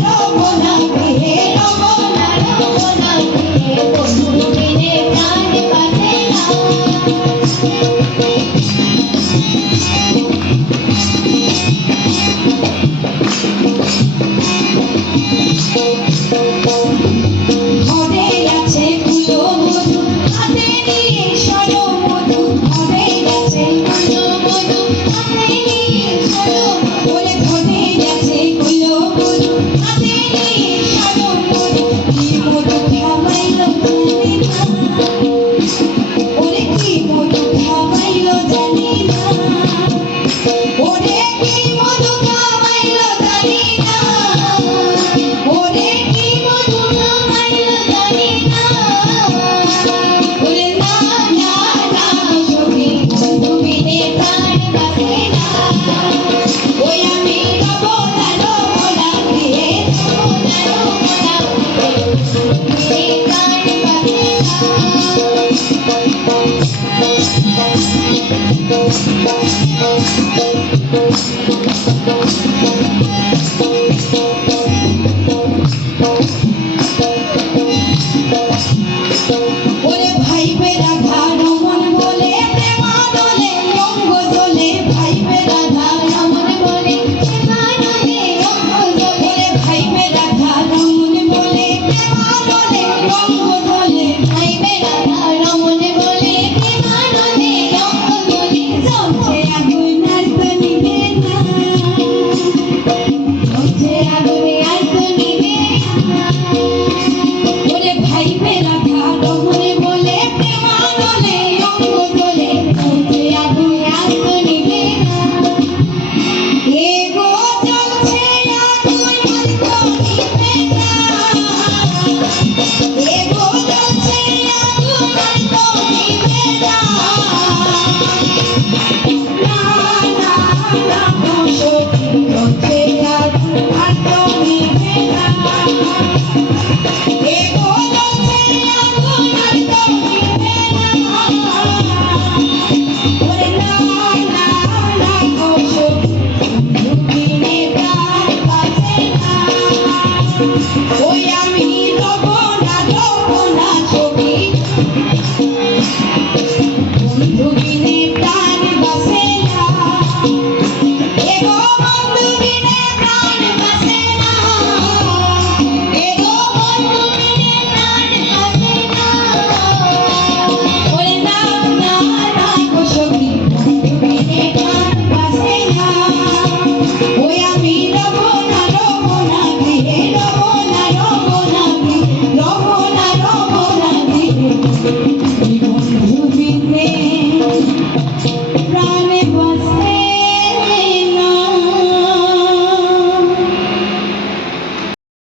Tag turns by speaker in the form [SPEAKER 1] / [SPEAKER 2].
[SPEAKER 1] Não. Thank you. Yeah, I do.